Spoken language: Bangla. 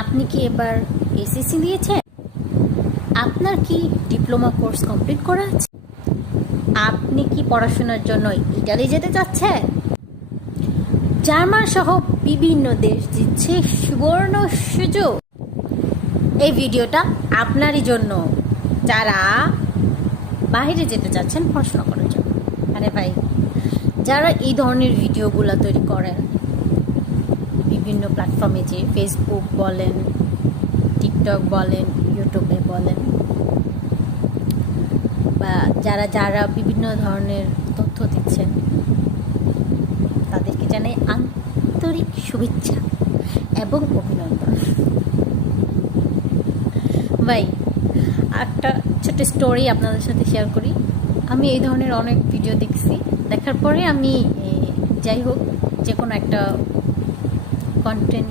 আপনি কি এবার এসএসসি দিয়েছেন? আপনার কি ডিপ্লোমা কোর্স কমপ্লিট করা আছে? আপনি কি পড়াশোনার জন্য ইটালি যেতে চাচ্ছেন? জার্মান সহ বিভিন্ন দেশ দিচ্ছে সুবর্ণ সুযোগ। এই ভিডিওটা আপনারই জন্য, যারা বাইরে যেতে চাচ্ছেন পড়াশোনা করার জন্য। আরে ভাই, যারা এই ধরনের ভিডিওগুলো তৈরি করেন বিভিন্ন প্ল্যাটফর্মে, যে ফেসবুক বলেন, টিকটক বলেন, ইউটিউবে বলেন, বা যারা যারা বিভিন্ন ধরনের তথ্য দিচ্ছেন, তাদেরকে জানাই আন্তরিক শুভেচ্ছা এবং অভিনন্দন। ভাই, একটা ছোট্ট স্টোরি আপনাদের সাথে শেয়ার করি। আমি এই ধরনের অনেক ভিডিও দেখছি, দেখার পরে আমি যাই হোক যে কোনো একটা কন্টেন্ট